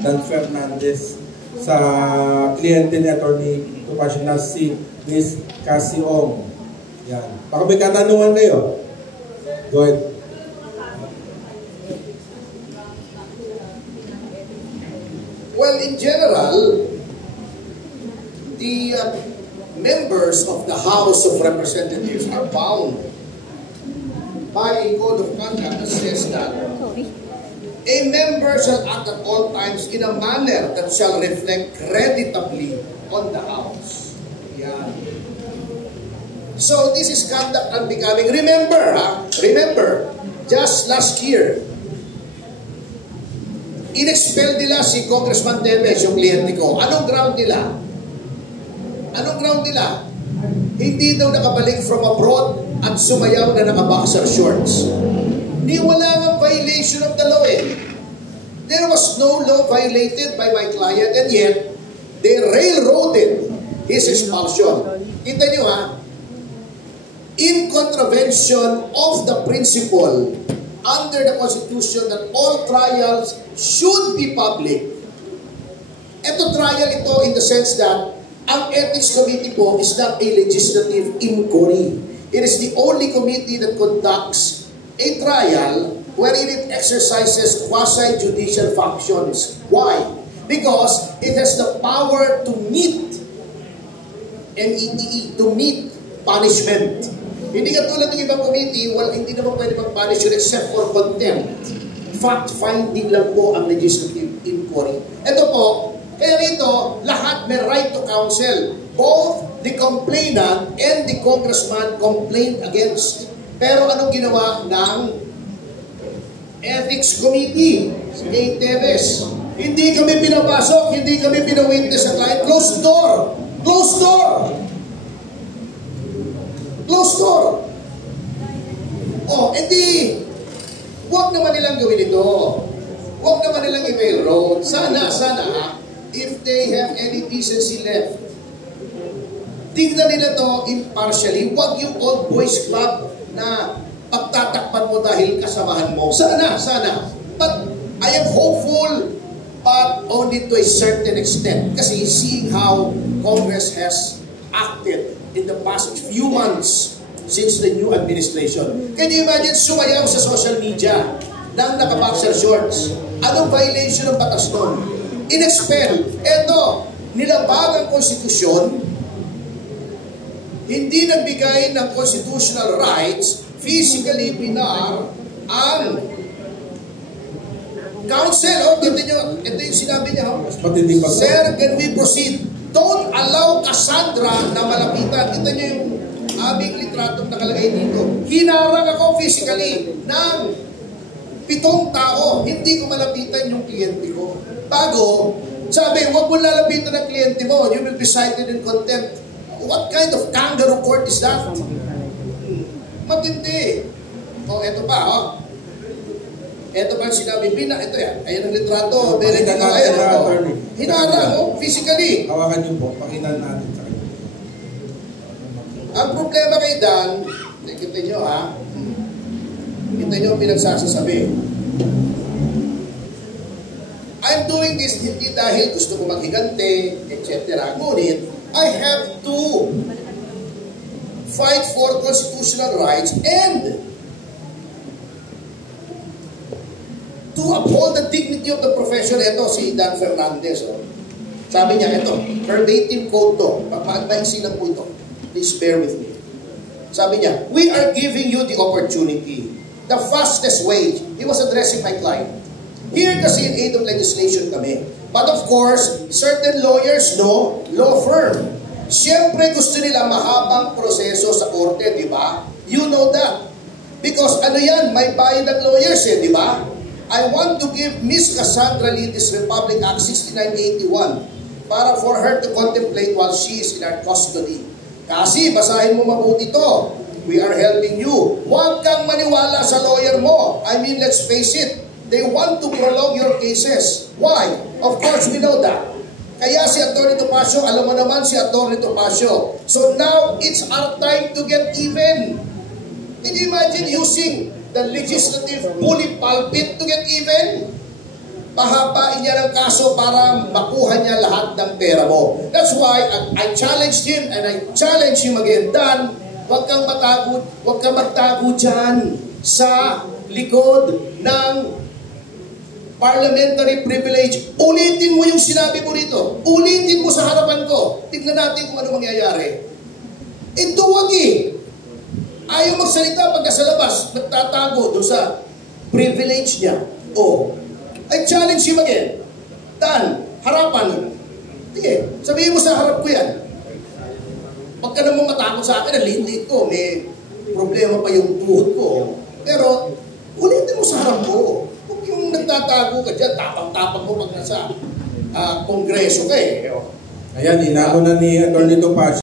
Dan Fernandez sa kliyente ni Atty. Topacio na si Ms. Cassie Ong. Yan. Baka may katanungan kayo? Go ahead. Well, in general, the members of the House of Representatives are bound by a code of conduct that says that a member shall act at all times in a manner that shall reflect creditably on the House. Yeah. So this is conduct unbecoming. Remember, just last year, in-expel nila si Congressman Tevez, yung kliyente ko. Anong ground nila? Hindi daw nakabalik from abroad at sumayaw na naka-boxer shorts. Wala nga violation of the law eh. There was no law violated by my client and yet they railroaded his expulsion. Kita nyo ha? In contravention of the principle under the Constitution that all trials should be public. Ito trial ito in the sense that ang Ethics Committee po is not a legislative inquiry. It is the only committee that conducts a trial wherein it exercises quasi-judicial functions. Why? Because it has the power to meet to meet punishment. Hindi katulad ng ibang committee, hindi naman pwede mag-punish yun except for contempt. Fact-finding lang po ang legislative inquiry. Ito po, kaya rito, lahat may right to counsel. Both the complainant and the congressman complained against. Pero anong ginawa ng Ethics Committee? Kay Tevez. Hindi kami pinapasok, hindi kami pinawitness sa client. Closed door! Closed door! Closed door! Oh, edi, huwag naman nilang gawin ito. Huwag naman nilang i-railroad. Sana, if they have any decency left, tignan nila to impartially. Huwag yung old boys club na pagtatakpan mo dahil kasamahan mo. Sana. But I am hopeful, but only to a certain extent. Kasi seeing how Congress has acted in the past few months since the new administration. Can you imagine sumayaw sa social media ng naka-boxer shorts? Anong violation ng batas nun? In-expel. Eto, nilabag ang konstitusyon, hindi nagbigay ng constitutional rights, physically binar ang counsel. Ito yung sinabi niya. Sir, can we proceed? Don't allow Cassandra na malapitan. Ito niyo yung aming litratong nakalagay dito. Hinarang ako physically ng 7 tao. Hindi ko malapitan yung kliyente ko. Bago, sabi, huwag mo lalapitan ang kliyente mo. You will be cited in contempt. What kind of kangaroo court is that? Matindi. O, eto pa, o. Eto pa sinabi, ito yan. Ayan ang litrato. Hinarang, physically. Hawakan niyo po. Pakinan natin sa kanya. Ang problema kay Dan, kita nyo ha, kita nyo ang pinagsasasabi. I'm doing this hindi dahil gusto ko maghigante, etc. Ngunit, I have to fight for constitutional rights and to uphold the dignity of the profession. Ito si Dan Fernandez. Oh. Sabi niya, ito, verbatim quote to. Papaagbaiksi lang po ito. Please bear with me. Sabi niya, we are giving you the opportunity. The fastest way. He was addressing my client. Here kasi in aid of legislation kami. But of course, certain lawyers know law firm. Siyempre gusto nila mahabang proseso sa korte, di ba? You know that. Because ano yan, may bayad ng lawyers eh, di ba? I want to give Miss Cassandra Lidis Republic Act 6981 para for her to contemplate while she is in our custody. Kasi, basahin mo mabuti to. We are helping you. Huwag kang maniwala sa lawyer mo. I mean, let's face it. They want to prolong your cases. Why? Of course, we know that. Kaya si Atty. Topacio, alam mo naman si Atty. Topacio. So now, it's our time to get even. Can you imagine using the legislative bully pulpit to get even? pahapain niya ng kaso para makuha niya lahat ng pera mo. That's why I challenged him and I challenge him again. Dan, huwag kang magtago dyan sa likod ng parliamentary privilege. Ulitin mo yung sinabi mo rito. Ulitin mo sa harapan ko. Tignan natin kung ano mangyayari. Ito wag eh. Ayaw magsalita pagka sa labas, nagtatago doon sa privilege niya. O, I challenge him again. Dan, harapan. Sige, sabihin mo sa harap ko yan. Huwag ka namang matakot sa akin, liit-liit ko, may problema pa yung tuhod ko. Pero, ulitin mo sa harap ko. Huwag yung nagtatago ka dyan, tapang-tapang mo pag nasa kongreso ka eh. Ayan, inako na ni Atty. Topacio.